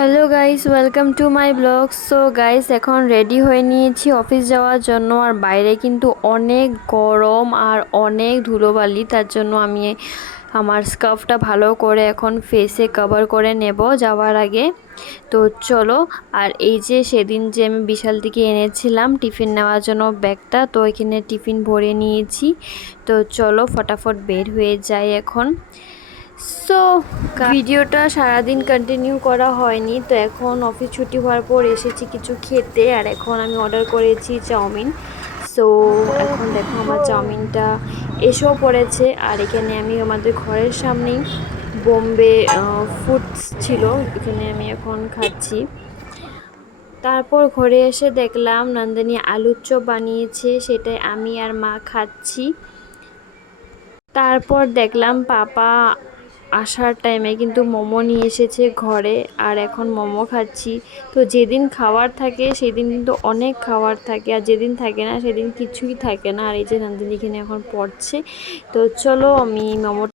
Hello guys, welcome to my blog. So guys, এখন ready হয়ে নিয়েছি অফিস যাওয়ার জন্য। আর বাইরে কিন্তু অনেক গরম আর অনেক ধুলোবালি, তার জন্য আমি আমার স্কার্ফটা ভালো করে এখন ফেসে কভার করে নেব যাওয়ার আগে। তো চলো। আর এই যে সেদিন যে আমি বিশাল থেকে এনেছিলাম টিফিন নেওয়ার জন্য ব্যাগটা, তো এখানে টিফিন ভরে নিয়েছি। তো চলো ফটাফট বের হয়ে যাই এখন। সো ভিডিওটা সারাদিন কন্টিনিউ করা হয়নি, তো এখন অফিস ছুটি হওয়ার পর এসেছি কিছু খেতে। আর এখন আমি অর্ডার করেছি চাউমিন। সো এখন দেখো আমার চাউমিনটা এসেও পড়েছে। আর এখানে আমি আমাদের ঘরের সামনেই বোম্বে ফুডস ছিল, এখানে আমি এখন খাচ্ছি। তারপর ঘরে এসে দেখলাম নন্দিনী আলুর চপ বানিয়েছে, সেটাই আমি আর মা খাচ্ছি। তারপর দেখলাম পাপা আসার টাইমে কিন্তু মোমো নিয়ে এসেছে ঘরে, আর এখন মোমো খাচ্ছি। তো যেদিন খাওয়ার থাকে সেদিন কিন্তু অনেক খাওয়ার থাকে, আর যেদিন থাকে না সেদিন কিছুই থাকে না। আর এই যে নন্দিনী এখানে এখন পড়ছে। তো চলো আমি মোমো